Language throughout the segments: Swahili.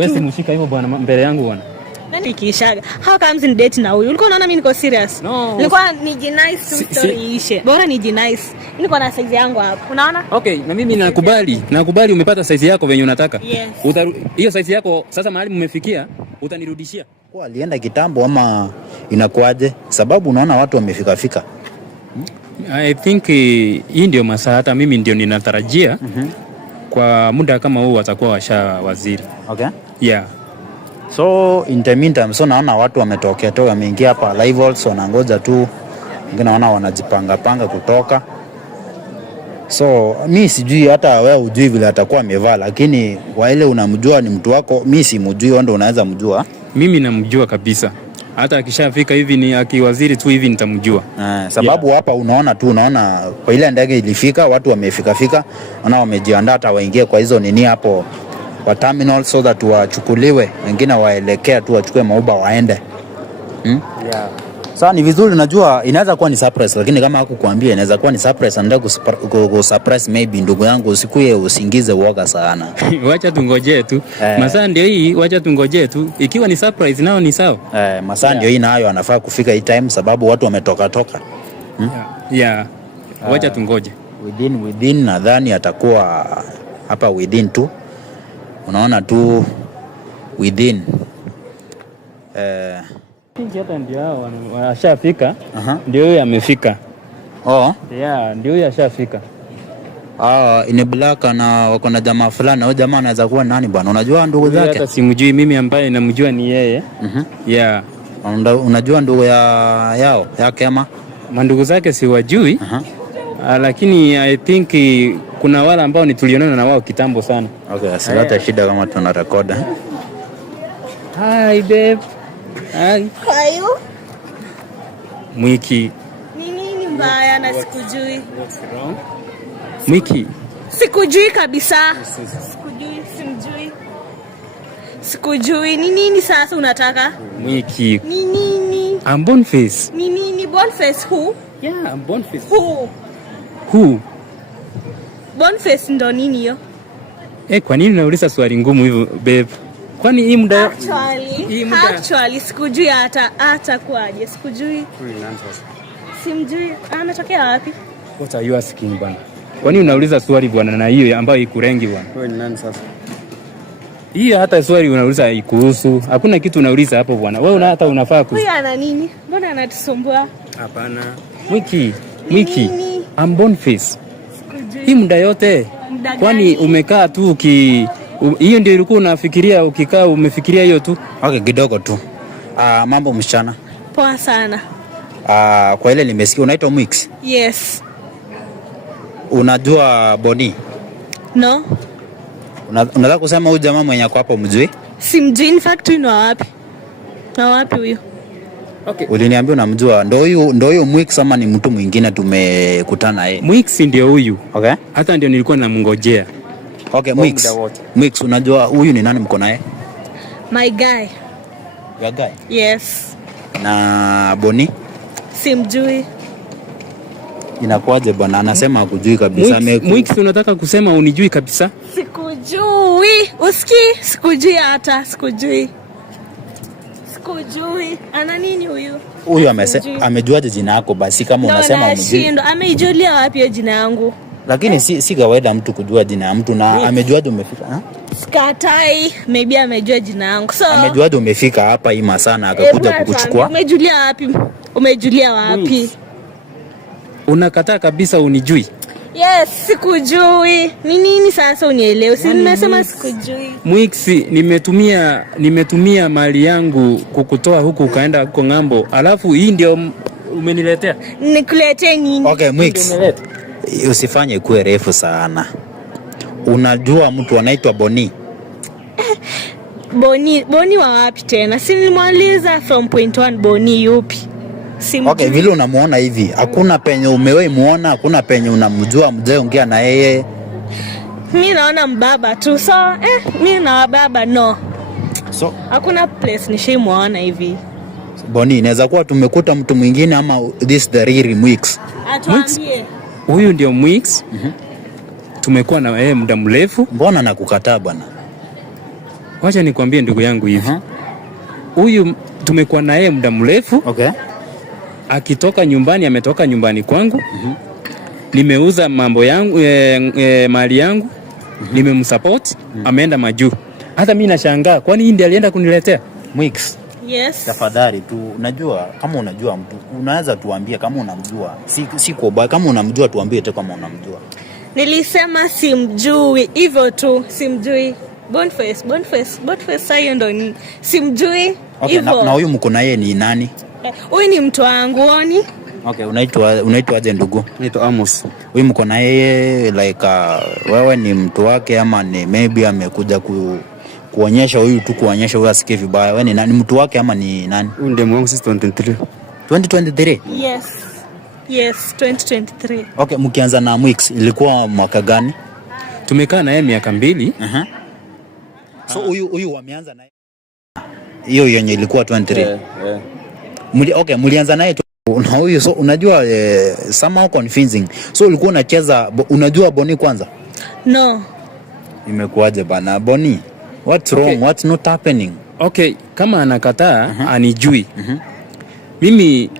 Wewe si mshika hivyo bwana mbele yangu bwana. Nani kishaga? How comes in date na huyu? Ulikuwa unaona mimi niko serious? No. Nilikuwa nijinice story ishe. Bora nijinice. Niko na size yangu hapo. Unaona? Okay, na mimi nakubali umepata size yako venye unataka. Yes. Hiyo size yako sasa mahali mmefikia utanirudishia. Kwa alienda kitambo ama inakuaje? Sababu unaona watu wamefika. I think hii ndio masaa hata mimi ndio ninatarajia. Kwa muda kama huu watakuwa waziri. Okay. Yeah. So in the meantime, so naona watu wametokea toka wameingia hapa live also wanangoja tu. Wengine naona wanajipanga kutoka. So mimi sijui hata wewe ujui vile atakuwa amevaa, lakini kwa ile unamjua ni mtu wako, mimi simjui, wewe ndio unaweza mjua. Mimi namjua kabisa. Hata akishafika hivi ni akiwaziri tu hivi nitamjua. Sababu hapa unaona kwa ile ndege ilifika, watu wamefika, wamejiandaa hata waingie kwa hizo nini hapo kwa terminal so that wachukuliwe, wengine waelekea tu wachukue mauba waende. Yeah. Sasa ni vizuri, najua inaweza kuwa ni surprise, lakini kama hakukuambia inaweza kuwa ni surprise, anataka surprise maybe ndugu yangu, usikuye usingize uoga sana. Wacha tungojee tu. Masaa ndio hii, wacha tungojee tu. Ikiwa ni surprise nao ni sawa. Masaa ndio hii nayo anafaa kufika hii time sababu watu wametoka. Yeah. Wacha tungoje. Within nadhani atakuwa hapa within tu. Unaona tu within hata ndio hao wanashafika. Ndio yeye amefika. Yeah, ndio yeye ashafika. Ine black na wako na jamaa fulani. Huyo jamaa anaweza kuwa nani bwana? Unajua ndugu zake? Hata simjui, mimi ambaye namjua ni yeye. Yeah. Unajua ndugu yao yake ama mandugu zake siwajui. Lakini I think kuna wale ambao tulionana na wao kitambo sana. Okay, silata shida kama tuna record. Hi babe. Hi. How are you? Mwiki. Nini mbaya na sikujui? What's wrong? Mwiki. Sikujui kabisa. Sikujui. Nini sasa unataka? Mwiki. Nini? I'm Boniface. Nini Boniface who? Yeah, I'm Boniface. Who? Boniface ndo nini hiyo? Kwa nini unauliza swali ngumu hivyo babe? Kwani hii muda actually sikujui hata kwaje. Sikujui. Simjui. Ametokea wapi? What are you asking bwana? Kwani unauliza swali bwana na hiyo ambayo ikurengi bwana? Wewe ni nani sasa? Hii hata swali unauliza ikuhusu. Hakuna kitu unauliza hapo bwana. Wewe hata unafaa Huyu ana nini? Mbona anatusumbua? Hapana. Mwiki. I'm Boniface. Hii muda yote. Kwani umekaa tu hiyo ndio ilikuwa unafikiria ukikaa umefikiria hiyo tu? Okay, kidogo tu. Mambo msichana. Poa sana. Kwa ile nimesikia unaitwa Mwix. Yes. Unajua Boni? No. Unataka kusema huyu jamaa mwenye ako hapo mjui? Simjui, in fact ni wapi? Na wapi huyo? Okay. Uliniambia unamjua. Ndio huyo Mwix ama ni mtu mwingine tumekutana yeye? Mwix ndio huyu. Okay. Hata ndio nilikuwa namngojea. Okay, Mwix, unajua huyu ni nani mko naye? My guy. Your guy? Yes. Na Boni? Simjui. Inakuaje bwana? Anasema hakujui kabisa. Mwix, unataka kusema unijui kabisa? Sikujui. Usikii? Sikujui. Ana nini huyu? Huyu amejuaje jina yako basi kama unasema umjui? Ameijulia wapi hiyo jina yangu? Lakini si kawaida mtu kujua jina ya mtu na amejuaje umefika? Skatai, maybe amejua jina yangu. So amejuaje umefika hapa hii masana akakuja kukuchukua? Umejulia wapi? Unakataa kabisa unijui? Yes, sikujui. Ni nini sasa unielewe? Si nimesema sikujui. Mwix, nimetumia mali yangu kukutoa huku ukaenda huko ng'ambo. Alafu hii ndio umeniletea? Nikuletee nini? Okay, Mwix. Usifanye kuwe refu sana. Unajua mtu anaitwa Boni? Boni wa wapi tena? Si nilimaliza from point 1 Boni yupi? Okay, vile unamuona hivi, hakuna penye umewahi muona, hakuna penye unamjua mzee ongea na yeye. Mimi naona mbaba tu. So, mimi na baba no. So, hakuna place nishimuona hivi. Boni, inaweza kuwa tumekuta mtu mwingine ama this the real Mwix. Atuambie. Huyu ndio Mwix. Tumekuwa na yeye muda mrefu. Mbona nakukataa bwana? Wacha nikwambie ndugu yangu hivi. Huyu tumekuwa na yeye muda mrefu. Okay. Akitoka nyumbani, ametoka nyumbani kwangu. Nimeuza mambo yangu, mali yangu. Nimemsupport, ameenda majuu. Hata mimi nashangaa, kwani hii ndiye alienda kuniletea? Mwix. Yes. Tafadhali tu, unajua kama unajua mtu, unaweza tuambie kama unamjua. Si kwa kama unamjua tuambie tu kama unamjua. Nilisema simjui, hivyo tu, simjui. Boniface hiyo ndo ni simjui. Okay, na huyu mko na yeye ni nani? Huyu ni mtu wangu oni. Okay, unaitwa aje ndugu? Naitwa Amos. Huyu mko na yeye like wewe ni mtu wake ama ni maybe amekuja kuonyesha huyu tu, kuonyesha huyu asikie vibaya? Wewe ni mtu wake ama ni nani? Huyu ndiye mwangu sisi 2023. Yes, 2023. Okay, mkianza na Mwix ilikuwa mwaka gani? Tumekaa na yeye miaka 2. So huyu wameanza na hiyo yenye ilikuwa 23. Okay, mlianza naye na huyu. So unajua somehow confusing. So ulikuwa unacheza, unajua Boni kwanza? No. Imekuaje bana Boni? What's wrong? What's not happening? Okay, kama anakataa anijui. Mimi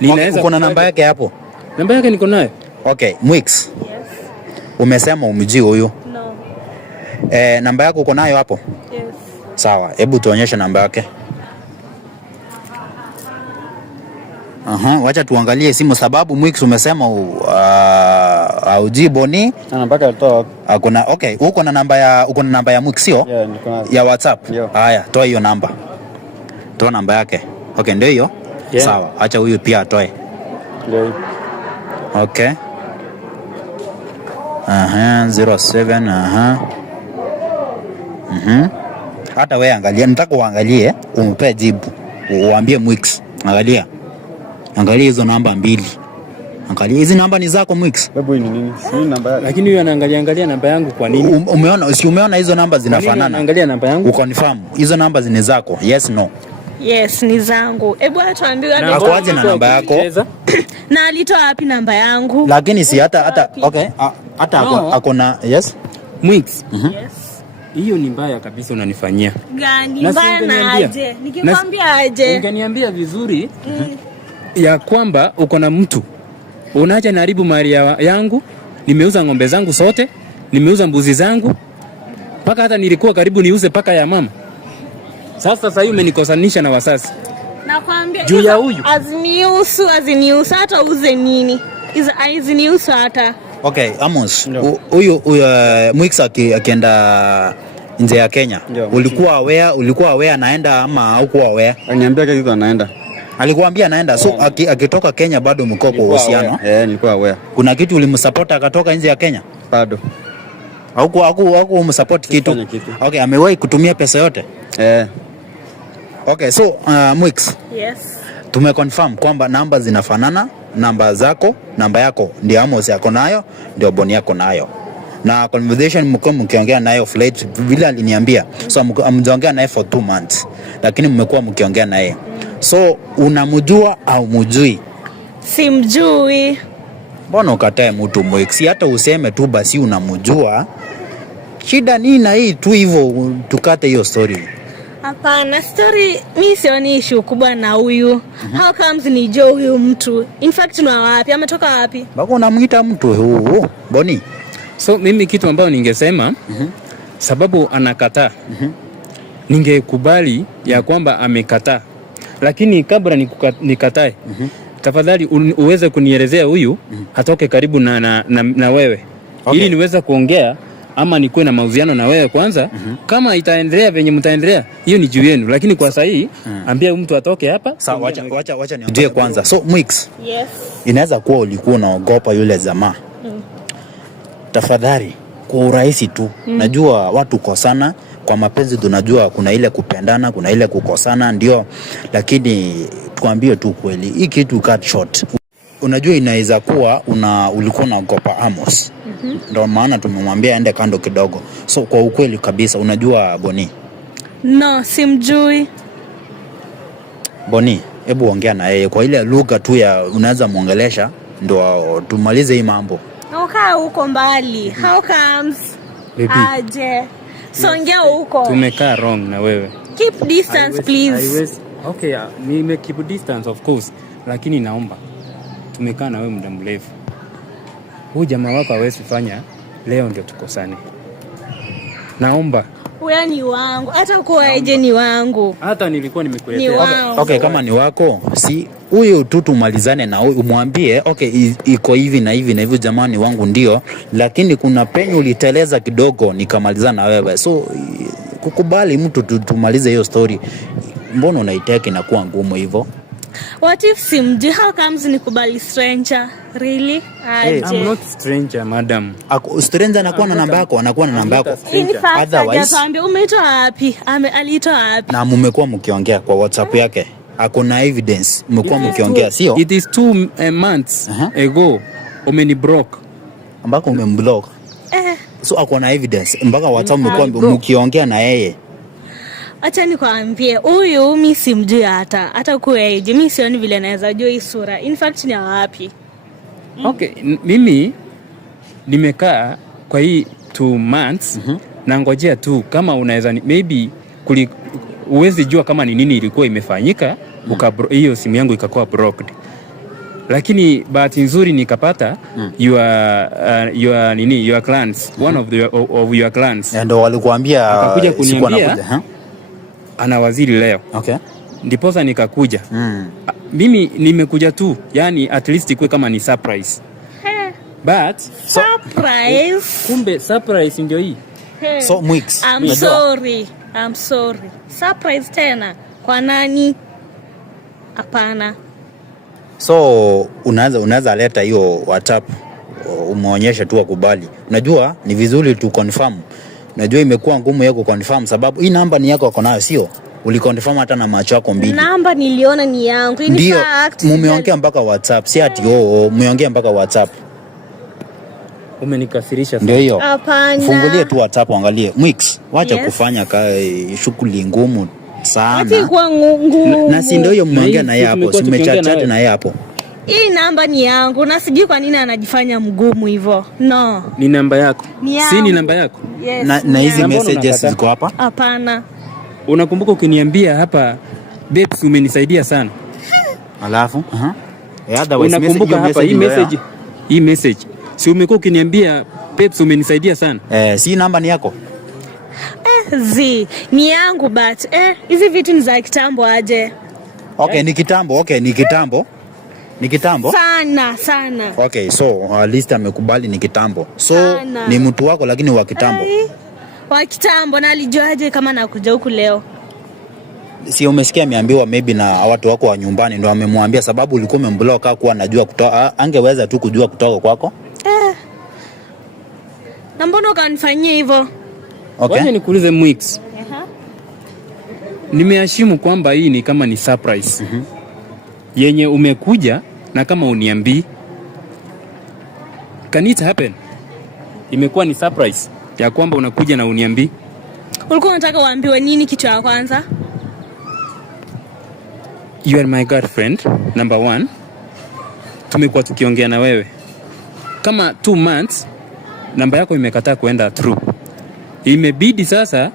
ninaweza. Uko na namba yake hapo? Namba yake niko nayo. Okay, Mwix. Yes. Umesema umjui huyu? No. Namba yako uko nayo hapo? Yes. Sawa, hebu tuonyeshe namba yake. Wacha tuangalie simu, sababu Mwix umesema hujui Boni. Namba yake alitoa. Hakuna. Okay, uko na namba ya Mwix sio? Yeah, niko nayo. Ya WhatsApp. Haya, toa hiyo namba. Toa namba yake. Okay, ndio hiyo. Yeah. Sawa, acha huyu pia atoe. Ndio. Okay. 07 Hata wewe angalia, nataka uangalie, umpe jibu. Uambie Mwix, angalia hizo namba 2. Angalia hizi namba ni zako Mwix. Babu ni nini? Si namba yake. Lakini huyu anaangalia namba yangu kwa nini? Umeona hizo namba zinafanana? Angalia namba yangu. Ukonfirm hizo namba ni zako? Yes, no. Yes, ni zangu. Hebu atuambie aje na namba yako. Na alitoa wapi namba yangu? Lakini si hata okay, hata akona yes. Mwix. Yes. Hiyo ni mbaya kabisa unanifanyia. Gani mbaya aje? Nikikwambia aje? Ungeniambia vizuri ya kwamba uko na mtu. Unaacha niharibu mali yangu. Nimeuza ng'ombe zangu sote, nimeuza mbuzi zangu. Paka hata nilikuwa karibu niuze paka ya mama. Sasa hiyo umenikosanisha na wasasi. Nakwambia juu ya huyu. Aziniusu hata uze nini? Aziniusu hata. Okay, Amos. Huyu Mwix akienda nje ya Kenya. Ulikuwa aware anaenda ama haukuwa aware? Aliniambia kitu anaenda. Alikuambia anaenda. So akitoka Kenya bado mko kwa uhusiano? Nilikuwa aware. Kuna kitu ulimsupport akatoka nje ya Kenya? Bado. Hauku umsupport kitu? Okay, amewahi kutumia pesa yote? Okay, so Mwix. Yes. Tumeconfirm kwamba namba zinafanana, namba zako, namba yako ndio Amos yako nayo, ndio Boni yako nayo. Na conversation mkiongea nayo flight vile aliniambia. So mmeongea naye for 2 months. Lakini mmekuwa mkiongea naye. So unamjua au mjui? Simjui. Mbona ukatae mtu Mwix? Hata useme tu basi unamjua. Shida nini na hii tu hivyo tukate hiyo story? Hapana, story mimi sioni issue kubwa na huyu. How comes ni Joe huyu mtu? In fact ni wapi? Ametoka wapi? Bako unamuita mtu huu Boni. So mimi kitu ambayo ningesema sababu anakataa. Ningekubali ya kwamba amekataa. Lakini kabla nikatae, tafadhali uweze kunielezea huyu hatoke karibu na wewe. Okay. Ili niweze kuongea ama nikuwe na mahusiano na wewe kwanza. Kama itaendelea venye mtaendelea, hiyo ni juu yenu, lakini kwa sasa hii ambia mtu atoke hapa. Sawa, wacha niongee kwanza. So Mwix. Yes. Inaweza kuwa ulikuwa unaogopa yule jamaa. Tafadhali kwa urahisi tu. Najua watu kosana kwa mapenzi, tunajua kuna ile kupendana, kuna ile kukosana ndio, lakini tuambie tu kweli. Hii kitu cut short. Unajua inaweza kuwa ulikuwa unaogopa Amos. Ndio maana tumemwambia aende kando kidogo. So kwa ukweli kabisa unajua Boni? No, simjui. Boni, hebu ongea na yeye kwa ile lugha tu ya unaweza muongelesha ndio tumalize hii mambo. Ukaa huko mbali. How comes? Aje. Songea huko. Tumekaa wrong na wewe. Keep distance please. Okay, nime keep distance of course. Lakini naomba tumekaa na wewe muda mrefu. Huyu jamaa wako hawezi fanya leo ndio tukosane. Naomba. Wewe ni wangu. Hata uko aje ni wangu. Hata nilikuwa nimekuletea. Okay, kama ni wako, si huyu tu tumalizane na huyu umwambie okay iko hivi na hivi na hivyo jamani wangu ndio, lakini kuna penyo uliteleza kidogo nikamalizana na wewe. So kukubali mtu tumalize hiyo story. Mbona unaiteka inakuwa ngumu hivyo? What if simji, how comes nikubali stranger? Really? Hey, I'm not stranger, madam. Stranger anakuwa na namba yako, anakuwa na namba yako. Otherwise, umetoa wapi? Alitoa wapi? Na mmekuwa mkiongea kwa WhatsApp yake. Hakuna evidence. Mmekuwa mkiongea, sio? It is 2 months ago. Umeni broke. Ambako umemblock. So hakuna evidence. Mpaka WhatsApp mmekuwa mkiongea na yeye. Acha nikwambie, huyu mimi simjui hata kueje. Mimi sioni vile naweza jua hii sura. In fact ni wapi? Okay, mimi nimekaa kwa hii 2 months na ngojea tu kama unaweza maybe uwezi jua kama ni nini ilikuwa imefanyika hiyo simu yangu ikakuwa blocked. Lakini bahati nzuri nikapata your clients, one of your clients. Ndio walikuambia akakuja kuniambia ana waziri leo. Okay. Ndiposa nikakuja. Mimi nimekuja tu, yani at least ikuwe kama ni surprise. But surprise. Kumbe surprise ndio hii. So Mwix. I'm sorry. Surprise tena. Kwa nani? Hapana. So unaweza leta hiyo WhatsApp umuonyeshe tu akubali. Unajua ni vizuri tu confirm. Unajua imekuwa ngumu yako confirm sababu hii namba ni yako uko nayo, sio? Uliconfirm hata na macho yako mbili. Namba niliona ni yangu. In fact mumeongea mpaka WhatsApp, si ati mumeongea mpaka WhatsApp. Umenikasirisha sana. Ndio hiyo. Hapana. Fungulie tu WhatsApp angalie. Mwix, wacha kufanya shughuli ngumu sana. Ati kwa ngumu. Na si ndio hiyo mmeongea na yeye hapo, simechat na yeye hapo. Hii namba ni yangu na sijui kwa nini anajifanya mgumu hivyo. No. Ni namba yako. Si ni namba yako? Yes. Na hizi messages ziko hapa? Hapana. Unakumbuka ukiniambia hapa babes umenisaidia sana. Alafu unakumbuka hapa hii message. Si umekuwa ukiniambia babes umenisaidia sana? Si namba ni yako? Ni yangu but hizi vitu ni za kitambo aje. Okay, ni kitambo. Okay, ni kitambo. Ni kitambo? Sana. Okay, so list amekubali ni kitambo. So sana. Ni mtu wako lakini wa kitambo. Wa kitambo na alijuaje kama nakuja huku leo? Si umesikia ameambiwa maybe na watu wako wa nyumbani ndio amemwambia sababu ulikuwa umemblock kwa anajua kutoka angeweza tu kujua kutoka kwako? Na mbona ukanifanyia hivyo? Okay. Wacha nikuulize Mwix. Nimeashimu kwamba hii ni kama ni surprise. Yenye umekuja na kama uniambii. Can it happen? Imekuwa ni surprise ya kwamba unakuja na uniambii. Ulikuwa unataka uambiwe nini kitu ya kwanza? You are my girlfriend, number 1. Tumekuwa tukiongea na wewe. Kama 2 months, namba yako imekataa kuenda through. Imebidi sasa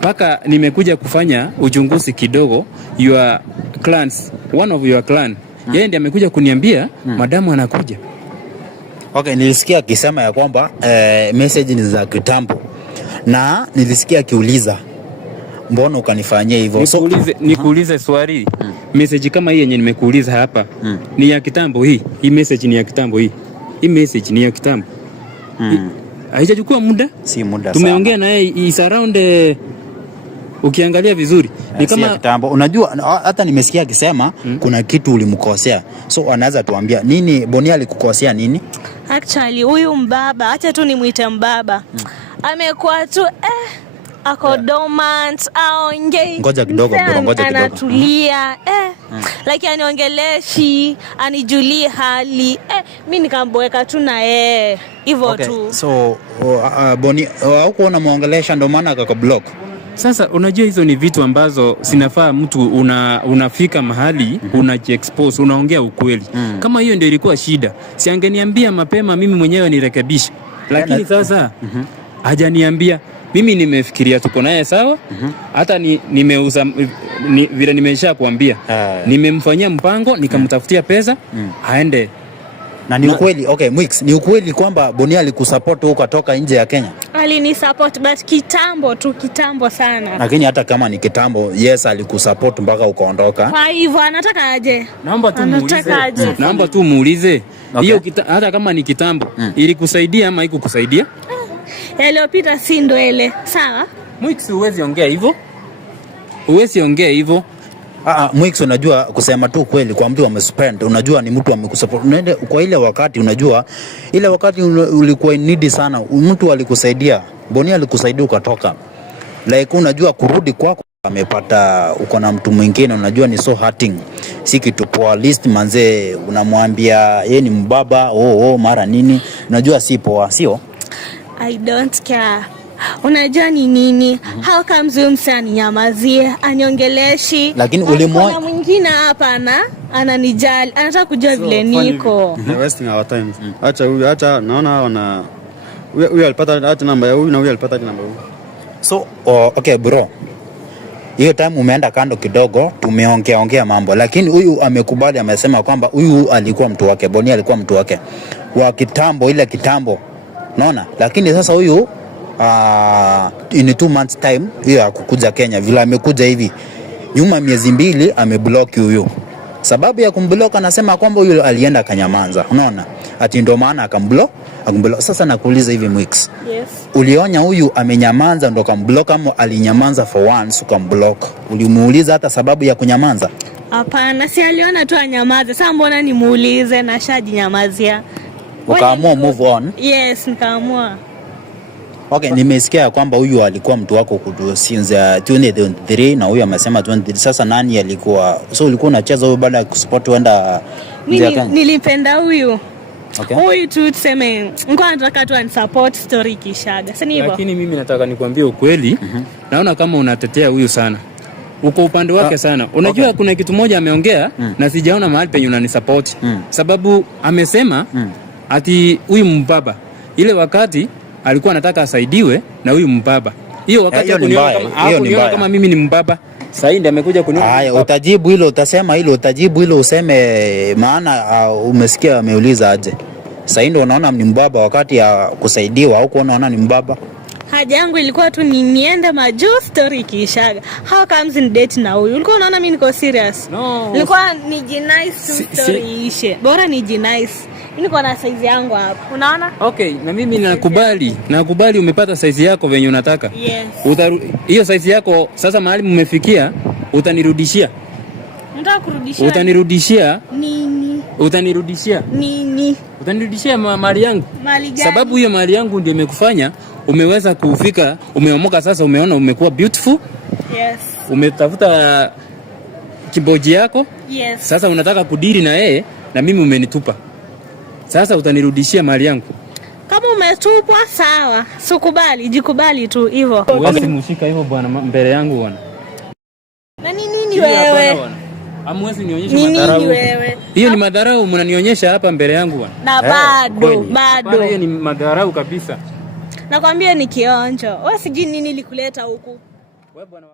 paka nimekuja kufanya uchunguzi kidogo. Your clans, one of your clan, yeye ndiye amekuja kuniambia madamu anakuja. Okay, nilisikia akisema ya kwamba message ni za kitambo. Na nilisikia akiuliza mbona ukanifanyia hivyo? Nikuulize swali. Message kama hii yenye nimekuuliza hapa ni ya kitambo hii. Hii message ni ya kitambo hii. Hii message ni ya kitambo. Haijachukua muda? Si muda sana. Tumeongea na yeye is around ukiangalia vizuri ni kama kitambo. Unajua hata nimesikia akisema kuna kitu ulimkosea. So anaweza tuambia nini Boni alikukosea nini? Actually huyu mbaba, acha tu nimuite mbaba. Amekuwa tu ako dormant, aongei. Ngoja kidogo. Anatulia. Like aniongeleshi, anijulie hali. Mimi nikamboeka tu na yeye. Hivyo tu. So Boni huko unamuongelesha ndio maana akakublock. Sasa unajua hizo ni vitu ambazo sinafaa mtu unafika mahali unajiexpose, unaongea ukweli. Kama hiyo ndio ilikuwa shida, si angeniambia mapema mimi mwenyewe nirekebishe. Lakini sasa hajaniambia. mimi nimefikiria tuko naye sawa. Hata nimeuza vile nimesha kuambia. Nimemfanyia mpango, nikamtafutia pesa aende. Na ni ukweli, okay, Mwix, ni ukweli kwamba Bonia alikusupport huko kutoka nje ya Kenya? Alinisupport but kitambo sana. Lakini hata kama ni kitambo, yes, alikusupport mpaka ukaondoka. Kwa hivyo anataka aje? Naomba tu muulize. Hiyo hata kama ni kitambo, ilikusaidia ama haikukusaidia? Yaliyopita si ndwele. Sawa? Mwix, huwezi ongea hivyo. Mwix, unajua kusema tu kweli kwa mtu amespend, unajua ni mtu amekusupport. Unaenda kwa ile wakati, unajua ile wakati ulikuwa in need sana, mtu alikusaidia. Bonia alikusaidia ukatoka. Like unajua kurudi kwako amepata uko na mtu mwingine, unajua ni so hurting. Si kitu poa. List manze unamwambia yeye ni mbaba, mara nini. Unajua si poa, sio? I don't care. Unajua ni nini? How comes huyu msanii nyamazie, aniongeleshi? Lakini ulimwona mwingine hapa ananijali, anataka kujua vile niko. Wasting our time. Acha naona huyu alipata hata namba ya huyu na huyu alipata namba ya huyu. So okay bro. Hiyo time umeenda kando kidogo, tumeongea mambo, lakini huyu amekubali, amesema kwamba huyu alikuwa mtu wake, Bonia alikuwa mtu wake wa kitambo, ile kitambo. Unaona? Lakini sasa huyu in 2 months time hiyo akukuja Kenya, vile amekuja hivi nyuma miezi 2 ameblock huyu. Sababu ya kumblock anasema kwamba huyu alienda Kanyamanza. Unaona? Ati ndio maana akamblock. Sasa nakuuliza hivi Mwix. Yes. Ulionya huyu amenyamanza ndo kamblock ama alinyamaza for once ukamblock? Ulimuuliza hata sababu ya kunyamanza? Hapana, si aliona tu anyamaze. Sasa mbona nimuulize na shajinyamazia? Ukaamua move on? Yes, nikaamua. Okay, nimesikia kwamba huyu alikuwa mtu wako since 2023 na huyu amesema 2023. Sasa nani alikuwa? So ulikuwa unacheza huyu baada ya kusupport wenda nilipenda huyu. Okay. Huyu tu tuseme nilikuwa nataka tu an support story kishaga. Sasa hivyo. Lakini mimi nataka nikwambie ukweli. Naona kama unatetea huyu sana. Uko upande wake sana. Unajua kuna kitu moja ameongea na sijaona mahali penye unanisupport. Sababu amesema ati huyu mbaba ile wakati alikuwa anataka asaidiwe na huyu mbaba. Hiyo wakati kuniona kama mimi ni mbaba. Sasa ndiye amekuja kuniona. Haya, utajibu hilo, utasema hilo, utajibu hilo, useme maana umesikia ameuliza aje. Sasa ndio unaona ni mbaba wakati ya kusaidiwa au kuona ni mbaba? Haja yangu ilikuwa tu niende majuu story kishaga. How comes in date na huyu? Ulikuwa unaona mimi niko serious? No. Nilikuwa nijinice story ishe. Bora nijinice. Niko na size yangu hapo. Unaona? Okay, na mimi nakubali umepata size yako venye unataka. Yes. Hiyo size yako sasa mahali mmefikia utanirudishia. Nataka kurudishia. Utanirudishia nini? Utanirudishia nini? Utanirudishia mali yangu. Mali gani? Sababu hiyo mali yangu ndio imekufanya umeweza kufika, umeomoka sasa, umeona umekuwa beautiful. Yes. Umetafuta kiboji yako. Yes. Sasa unataka kudiri na yeye na mimi umenitupa. Sasa utanirudishia mali yangu. Kama umetupwa sawa, sikubali, jikubali tu hivyo. Wewe mshika hivyo bwana mbele yangu bwana. Na nini wewe? Hamwezi nionyesha madharau. Nini wewe? Hiyo ni madharau mnanionyesha hapa mbele yangu bwana. Na bado. Hiyo ni madharau kabisa. Nakwambia ni kionjo. Wewe sijui nini likuleta huku. Wewe bwana